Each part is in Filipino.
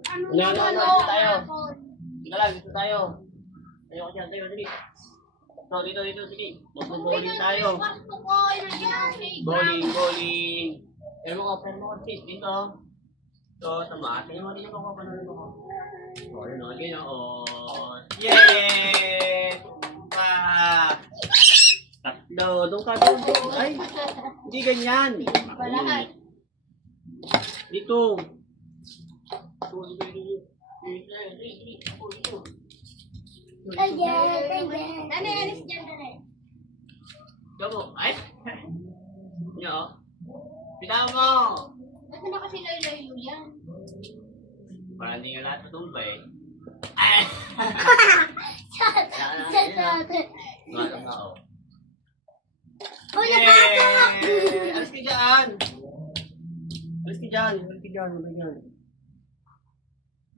Dito tayo. Dito lang, dito tayo. Tayo ka dyan, tayo, dali. Dito, sige. Mag-bowling tayo. Bowling. Pero mo kasi, dito. So, tama. Tingnan mo, tingnan mo, panorin mo. O, yun o, ganyan o. Yay! Tatlo. Doon ka. Ay, hindi ganyan. Dito. Dani, alis dyan, Dani. Damo. Ay! Nyo. Bitaw mo! Ba't na kasi layo-layo yan? Parang hindi nga lahat natumba eh. Ay! Nga o. Yay! Alis ka dyan! Alis ka dyan!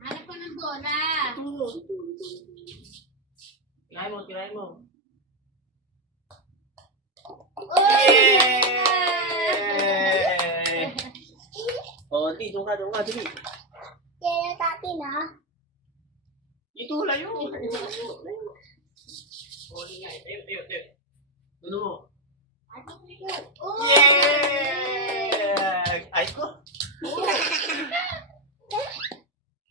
Hanap ko ng bola. Tirahin mo. Yay! O, di, doon ka, dali. Kaya tati na. Ito, layo. O, di nga, tayo. Tuno mo. Yay! Ay ko.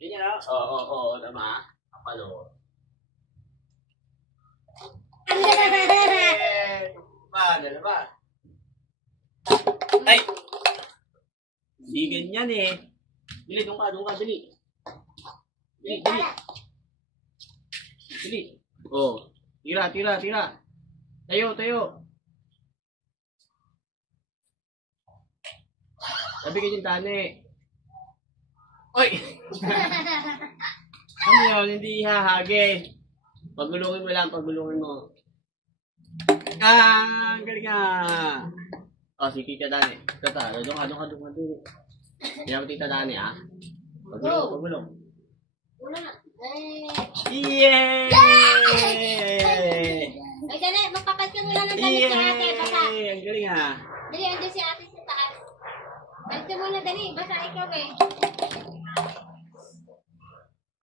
Ganyan na. Oo, tama. Kapalo. Dala ba? Ay! Hindi ganyan eh. Dali, doon ka, dali. Dali. Oh, tira. Tayo. Sabi ka dyan, Tane. Oy! Ano yun? Hindi hahagi. Pagulungin mo. Ang galing nga. O, si Tita Dani. Tata, doon ka. Hindi mo Tita Dani, ha? Pagulong. Una na. Yay! Ay, Dani, magpapat ka muna ng damit sa ate. Basa. Ang galing, ha? Dali, andun si ate sa taas. Balik ka muna, Dani. Basa ikaw eh.